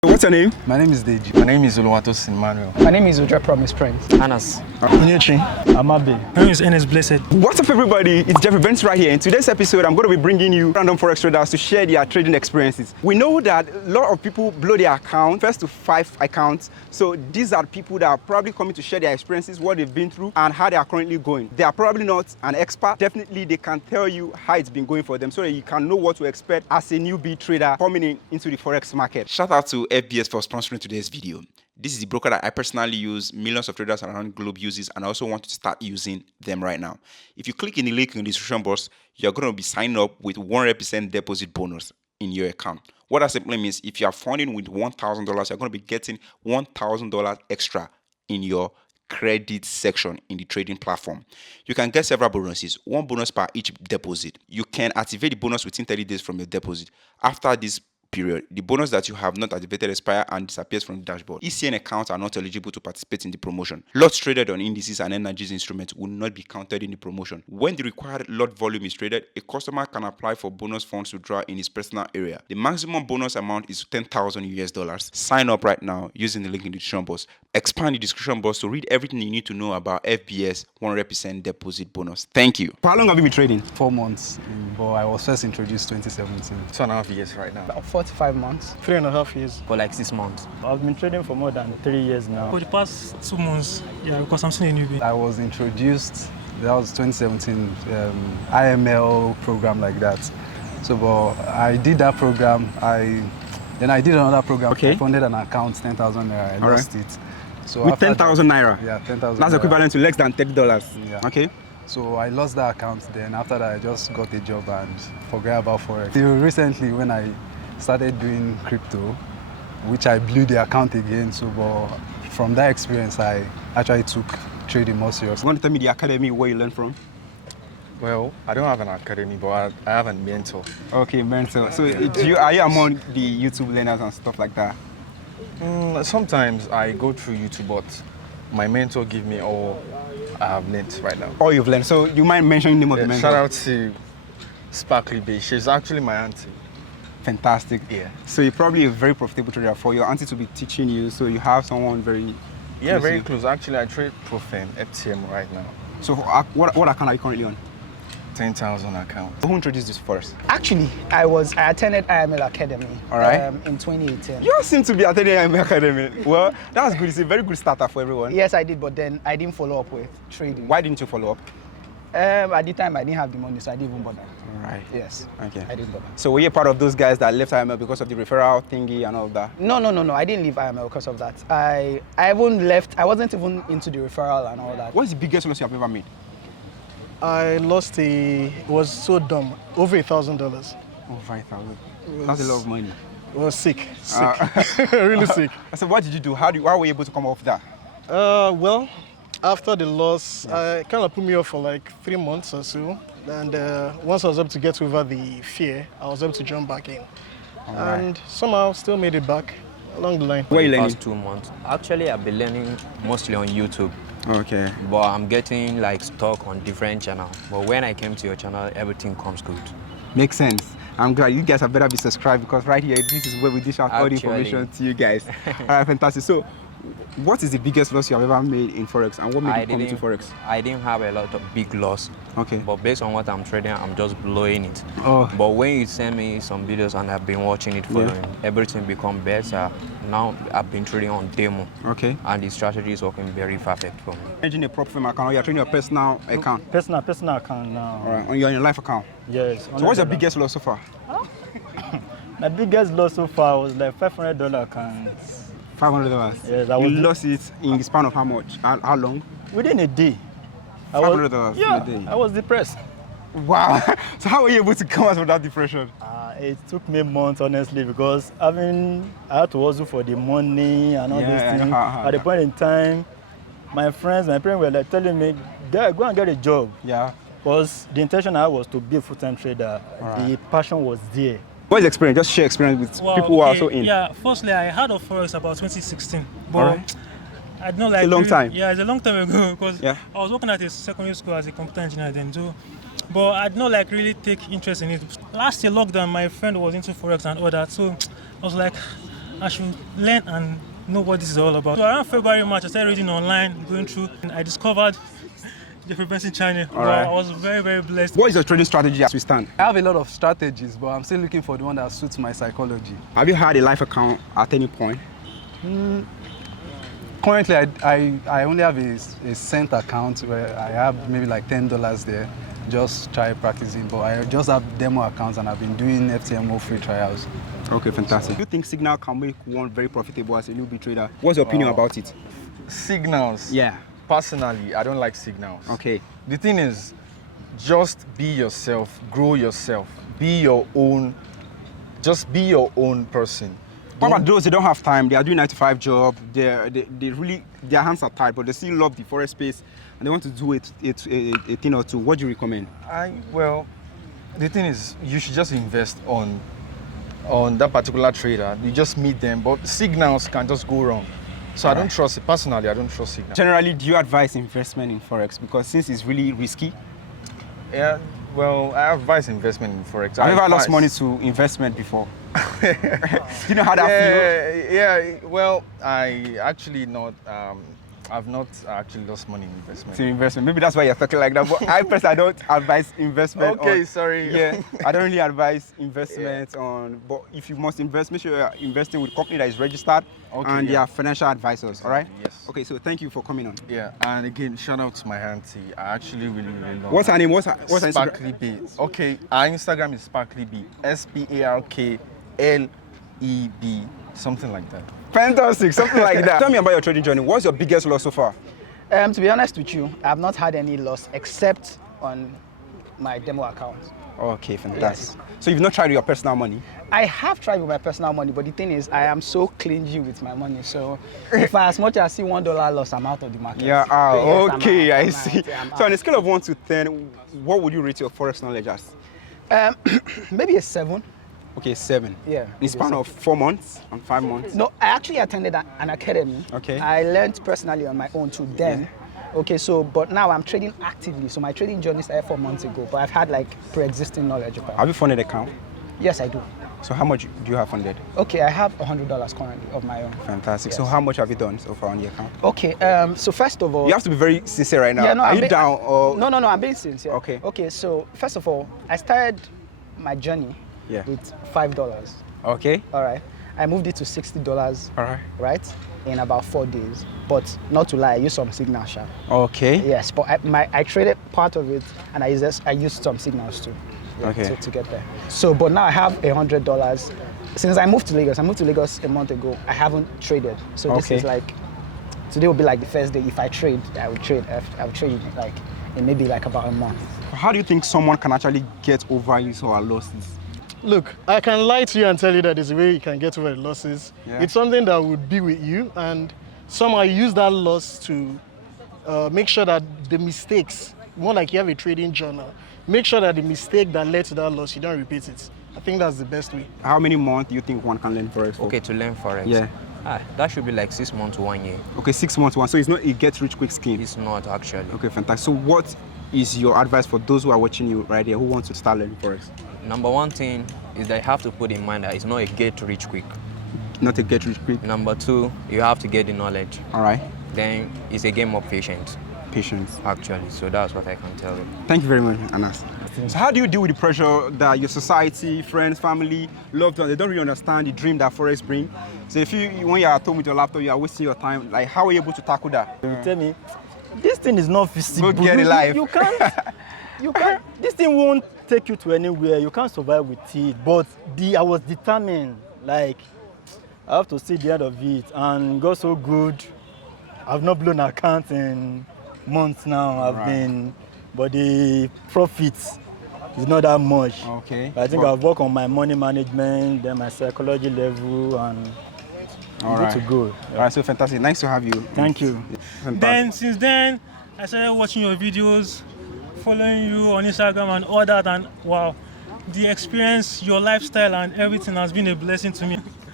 What's your name? My name is Deji. My name is Oluwatos Emmanuel. My name is Udra Promise Prince. Anas. Onyechi. Amabe. My name is Ernest Blessed. What's up, everybody? It's Jeffrey Benson right here. In today's episode, I'm going to be bringing you random Forex traders to share their trading experiences. We know that a lot of people blow their account, first to 5 accounts. So these are people that are probably coming to share their experiences, what they've been through, and how they are currently going. They are probably not an expert. Definitely, they can tell you how it's been going for them so that you can know what to expect as a newbie trader coming into the Forex market. Shout out to FBS for sponsoring today's video. This is the broker that I personally use, millions of traders around the globe uses, and I also want to start using them right now. If you click in the link in the description box, you're going to be signing up with 100% deposit bonus in your account. What that simply means, if you are funding with $1,000, you're going to be getting $1,000 extra in your credit section in the trading platform. You can get several bonuses, one bonus per each deposit. You can activate the bonus within 30 days from your deposit. After this period, the bonus that you have not activated expire and disappears from the dashboard. ECN accounts are not eligible to participate in the promotion. Lots traded on Indices and Energies instruments will not be counted in the promotion. When the required lot volume is traded, a customer can apply for bonus funds to draw in his personal area. The maximum bonus amount is $10,000. Sign up right now using the link in the description box. Expand the description box to read everything you need to know about FBS 100% deposit bonus. Thank you. For how long have you been trading? 4 months, but I was first introduced 2017. 2.5 years right now. About 45 months. 3.5 years. For like 6 months. I've been trading for more than 3 years now. For the past 2 months, because I'm still a newbie. I was introduced, that was 2017, IML program like that. So, but I did that program. Then I did another program. Okay. I funded an account, 10,000 naira. I lost it. So With 10,000 naira? Yeah, 10,000. That's equivalent to less than $30. Yeah. Okay. So I lost that account. Then after that, I just got a job and forgot about Forex. Till recently, when I started doing crypto, which I blew the account again. So, but from that experience, I actually took trading more seriously. You want to tell me the academy where you learned from? Well, I don't have an academy, but I have a mentor. Okay, mentor. So are you among the YouTube learners and stuff like that? Sometimes I go through YouTube, but my mentor gives me all I have learned right now. All you've learned. So you mind mentioning the name of the mentor? Shout out to Sparkly Bay. She's actually my auntie. Fantastic. Yeah. So you're probably a very profitable trader for your auntie to be teaching you. So you have someone very very close. Actually, I trade Profane FTM right now. So what account are you currently on? 10,000 account. Who introduced this first? Actually, I attended IML Academy. All right. In 2018. You seem to be attending IML Academy. Well, that's good. It's a very good starter for everyone. Yes, I did, but then I didn't follow up with trading. Why didn't you follow up? At the time, I didn't have the money, so I didn't even bother. All right. Yes. Okay. I didn't bother. So were you part of those guys that left IML because of the referral thingy and all of that? No. I didn't leave IML because of that. I even left. I wasn't even into the referral and all that. What's the biggest loss you have ever made? I lost it was so dumb. Over $1,000. Oh, 5,000. That's a lot of money. I was sick. Really sick. So what did you do? How were you able to come off that? Well, after the loss, I kind of put me off for like 3 months or so. And once I was able to get over the fear, I was able to jump back in. And somehow still made it back along the line. Where are you learning? Past 2 months. Actually, I've been learning mostly on YouTube. Okay. But I'm getting like stuck on different channels. But when I came to your channel, everything comes good. Makes sense. I'm glad you guys have better be subscribed because right here, this is where we dish out all the information to you guys. All right, fantastic. So, what is the biggest loss you have ever made in Forex and what made you come into Forex? I didn't have a lot of big loss. Okay. But based on what I'm trading, I'm just blowing it. Oh. But when you send me some videos and I've been watching it following, everything become better. Now I've been trading on demo. Okay. And the strategy is working very perfect for me. Managing a prop firm account or you're trading your personal account? Personal account now. All right. On your life account? Yes. So what's your biggest loss so far? My biggest loss so far was like $500 accounts. $500? Yes, you lost it in the span of how much? How long? Within a day. $500 in a day? I was depressed. Wow. So how were you able to come out of that depression? It took me months, honestly, because I had to hustle for the money and all these things. At the point in time, my parents were like telling me, "Dad, go and get a job." Yeah. Because the intention I was to be a full-time trader. Right. The passion was there. What's the experience? Just share experience with people who are also in. Yeah, firstly, I heard of Forex about 2016. But I don't like it's a long time. Yeah, it's a long time ago because I was working at a secondary school as a computer engineer then too. But I did not like really take interest in it. Last year lockdown, my friend was into Forex and all that, so I was like, I should learn and know what this is all about. So around February, March, I started reading online, going through, and I discovered the Benson channel. Right. I was very, very blessed. What is your trading strategy as we stand? I have a lot of strategies, but I'm still looking for the one that suits my psychology. Have you had a live account at any point? Currently, I only have a cent account where I have maybe like $10 there. Just try practicing, but I just have demo accounts and I've been doing FTMO free trials. Okay, fantastic. Do you think Signal can make one very profitable as a newbie trader? What's your opinion about it? Signals. Yeah. Personally, I don't like signals. Okay. The thing is, just be yourself, grow yourself, be your own, just be your own person. What about those, they don't have time, they are doing 9-to-5 job, they really, their hands are tied, but they still love the forex space and they want to do a thing or two. What do you recommend? Well, the thing is, you should just invest on that particular trader. You just meet them, but signals can just go wrong. So I don't trust it. Personally, I don't trust signals. Generally, do you advise investment in forex? Because since it's really risky. Yeah, well, I advise investment in forex. Have you ever lost money to investment before? Do you know how that feels? Yeah, well, I actually not. I've not actually lost money in investment. To investment. Maybe that's why you're talking like that. But I personally don't advise investment. Okay, sorry. Yeah, I don't really advise investment on. But if you must invest, make sure you're investing with a company that is registered and they are financial advisors. All right? Yes. Okay, so thank you for coming on. Yeah, and again, shout out to my auntie. I actually really love What's her name? What's her Sparkly Instagram? B. Okay, our Instagram is Sparkly B. SPARKLEB, something like that. Fantastic, something like that. Tell me about your trading journey. What's your biggest loss so far? To be honest with you, I've not had any loss except on my demo account. Okay, fantastic. Yes. So you've not tried with your personal money? I have tried with my personal money, but the thing is, I am so clingy with my money. So if as much as I see $1 loss, I'm out of the market. Yeah, Yes, okay, I'm I see. So on a scale of 1 to 10, what would you rate your forex knowledge as? Maybe a 7. Okay, 7. Yeah. In the span of 4 months and 5 months? No, I actually attended an academy. Okay. I learned personally on my own too then. Yeah. Okay, so, but now I'm trading actively. So my trading journey started 4 months ago, but I've had like pre-existing knowledge about it. Have you funded an account? Yes, I do. So how much do you have funded? Okay, I have $100 currently of my own. Fantastic. Yes. So how much have you done so far on the account? Okay, so first of all... You have to be very sincere right now. Yeah, no, Are you down or... No, I'm being sincere. Okay. Okay, so first of all, I started my journey with $5. Okay. All right. I moved it to $60. All right. Right? In about 4 days. But not to lie, I used some signal sharp. Okay. Yes, but I traded part of it and I used some signals too. Yeah, okay. To get there. So, but now I have $100. Since I moved to Lagos a month ago, I haven't traded. So this is like, today will be like the first day. If I trade, I will trade like in maybe like about a month. How do you think someone can actually get over his or her losses? Look, I can lie to you and tell you that there's a way you can get over the losses. Yeah. It's something that would be with you, and somehow use that loss to make sure that the mistakes, more like you have a trading journal, make sure that the mistake that led to that loss, you don't repeat it. I think that's the best way. How many months do you think one can learn Forex for? Okay, to learn Forex? Yeah. That should be like 6 months to 1 year. Okay, 6 months, one. So it's not a get-rich-quick scheme? It's not, actually. Okay, fantastic. So what is your advice for those who are watching you right here who want to start learning Forex? Number one thing is that you have to put in mind that it's not a get-rich-quick. Not a get-rich-quick? Number two, you have to get the knowledge. All right. Then it's a game of patience. Patience. Actually, so that's what I can tell you. Thank you very much, Anas. So how do you deal with the pressure that your society, friends, family, loved ones, they don't really understand the dream that Forex brings? So if when you are at home with your laptop, you are wasting your time, like how are you able to tackle that? You tell me, this thing is not feasible. Go get it live. You can't, this thing won't take you to anywhere. You can't survive with it. But I was determined, like, I have to see the end of it. And got so good. I've not blown account in months now. But the profits is not that much. Okay. I think I've worked on my money management, then my psychology level, and I'm good to go. Yeah. All right, so fantastic. Nice to have you. Thank you. Then, since then, I started watching your videos, following you on Instagram and all that, and wow, the experience, your lifestyle and everything has been a blessing to me.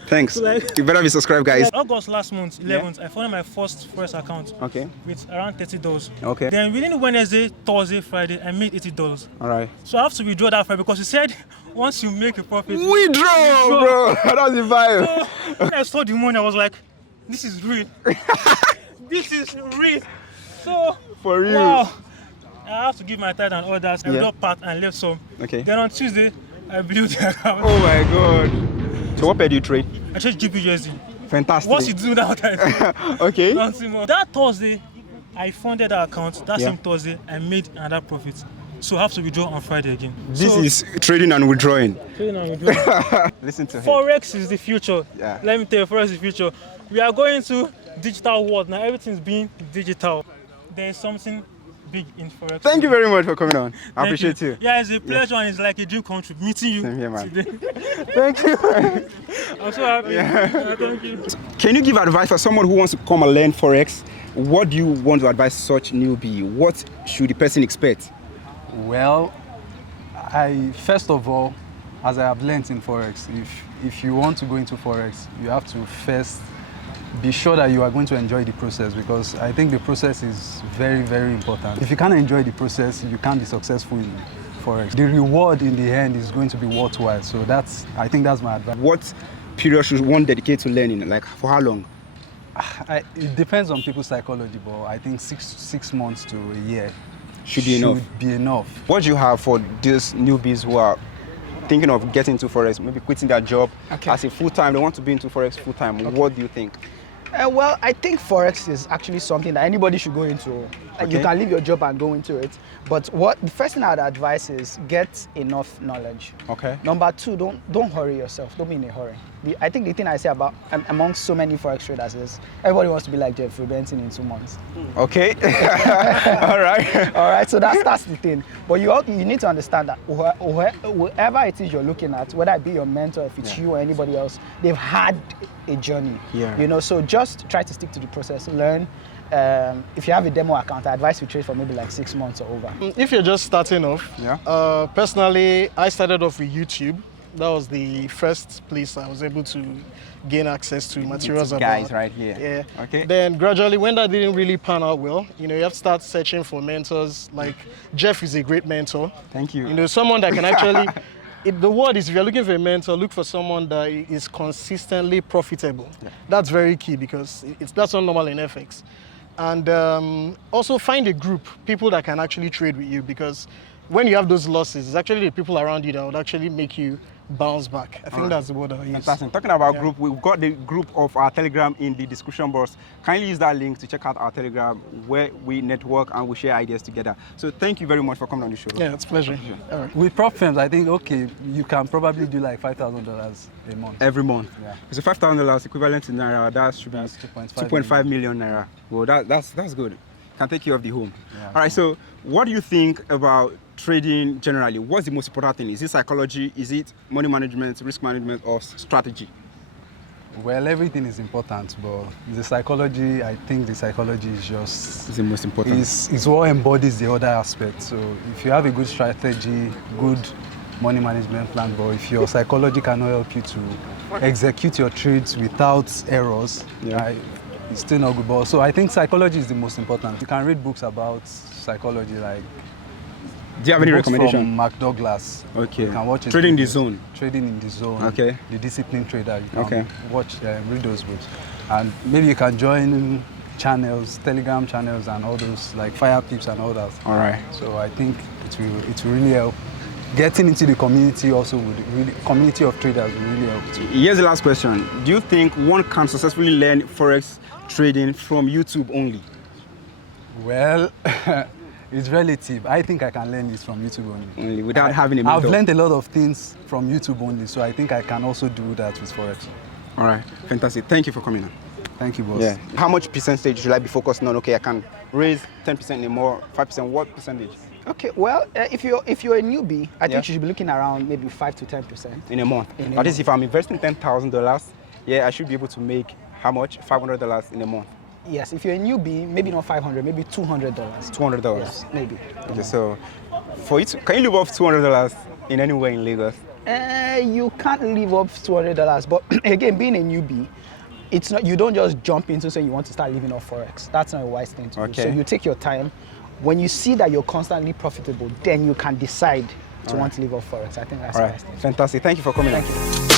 Thanks. So, like, you better be subscribed, guys. Like August last month, 11th, I founded my first Forex account. Okay. With around $30. Okay. Then within Wednesday, Thursday, Friday, I made $80. All right. So I have to withdraw that Friday because he said once you make a profit, Withdraw, bro. That's the vibe. So when I saw the money, I was like, this is real. This is real. So For real. wow. I have to give my tithe and others. I withdraw part and left some. Okay. Then on Tuesday, I blew the account. Oh my God. So what pair do you trade? I trade GBUSD. Fantastic. Once you do that time. Okay. That Thursday, I funded that account. That Yeah. same Thursday, I made another profit. So I have to withdraw on Friday again. This So, is trading and withdrawing. trading and withdrawing. Listen to him. Forex is the future. Yeah. Let me tell you, Forex is the future. We are going to digital world now. Everything's being digital. There is something big in Forex. Thank you very much for coming on. I Thank appreciate you. Yeah, it's a pleasure and it's like a dream come true meeting you Same here, man. today. Thank you. I'm so happy. Yeah, thank you. Can you give advice for someone who wants to come and learn Forex? What do you want to advise such newbie? What should the person expect? Well, first of all, as I have learned in Forex, if you want to go into Forex, you have to first be sure that you are going to enjoy the process, because I think the process is very, very important. If you can't enjoy the process, you can't be successful in Forex. The reward in the end is going to be worthwhile. So I think that's my advice. What period should one dedicate to learning? Like for how long? It depends on people's psychology, but I think six months to a year Should be enough. What do you have for these newbies who are thinking of getting into Forex, maybe quitting their job as a full-time, they want to be into Forex full-time? What do you think? Well, I think Forex is actually something that anybody should go into. You can leave your job and go into it. But the first thing I'd advise is get enough knowledge. Okay. Number two, don't hurry yourself. Don't be in a hurry. I think the thing I say about amongst so many Forex traders is everybody wants to be like Benson in 2 months. Okay. All right. All right. So that's the thing. But you need to understand that whoever it is you're looking at, whether it be your mentor, if it's you or anybody else, they've had a journey. Yeah. You know. So just try to stick to the process. Learn. If you have a demo account, I advise you trade for maybe like 6 months or over. If you're just starting off, personally, I started off with YouTube. That was the first place I was able to gain access to materials about. Guys right here. Yeah. Okay. Then gradually, when that didn't really pan out well, you have to start searching for mentors. Like Jeff is a great mentor. Thank you. Someone that can actually. The word is, if you're looking for a mentor, look for someone that is consistently profitable. Yeah. That's very key, because that's not normal in FX. And also find a group, people that can actually trade with you, because when you have those losses, it's actually the people around you that would actually make you bounce back. I think that's the word I use. Fantastic. Talking about group, we've got the group of our Telegram in the description box. Kindly use that link to check out our Telegram, where we network and we share ideas together. So thank you very much for coming on the show. Yeah, it's a pleasure. All right. With prop firms, I think, okay, you can probably do like $5,000 a month. Every month. Yeah. So $5,000 equivalent to Naira, that should be 2.5 million Naira. Well, that's good. Can take care of the home. Yeah, all right, so what do you think about trading generally? What's the most important thing? Is it psychology? Is it money management, risk management, or strategy? Well, everything is important, but the psychology, I think the psychology is just... It's the most important. It's what embodies the other aspects. So if you have a good strategy, good money management plan, but if your psychology cannot help you to execute your trades without errors, it's still not good. But so I think psychology is the most important. You can read books about psychology, like... Do you have any recommendation? From Mark Douglas. Okay. You can watch it. Trading in the Zone. Trading in the Zone. Okay. The Discipline Trader. You can read those books. And maybe you can join channels, Telegram channels and all those, like Fire Pips and all that. All right. So I think it will really help. Getting into the community also community of traders will really help too. Here's the last question. Do you think one can successfully learn Forex trading from YouTube only? Well, it's relative. I think I can learn this from YouTube only. Without having a mentor? I've learned a lot of things from YouTube only, so I think I can also do that with Forex. All right, fantastic. Thank you for coming on. Thank you, boss. Yeah. How much percentage should I be focusing on? Okay, I can raise 10% or more, 5%. What percentage? Okay, well, if you're a newbie, I think you should be looking around maybe 5 to 10% in a month. That is, if I'm investing $10,000, I should be able to make how much? $500 in a month. Yes, if you're a newbie, maybe not $500, maybe $200. $200? Yes, maybe. Okay, so for you can you live off $200 in anywhere in Lagos? You can't live off $200, but again, being a newbie, it's not. You don't just jump into saying you want to start living off Forex. That's not a wise thing to do. So you take your time. When you see that you're constantly profitable, then you can decide to want to live off Forex. I think that's the wise thing. Fantastic. Thank you for coming. Thank you.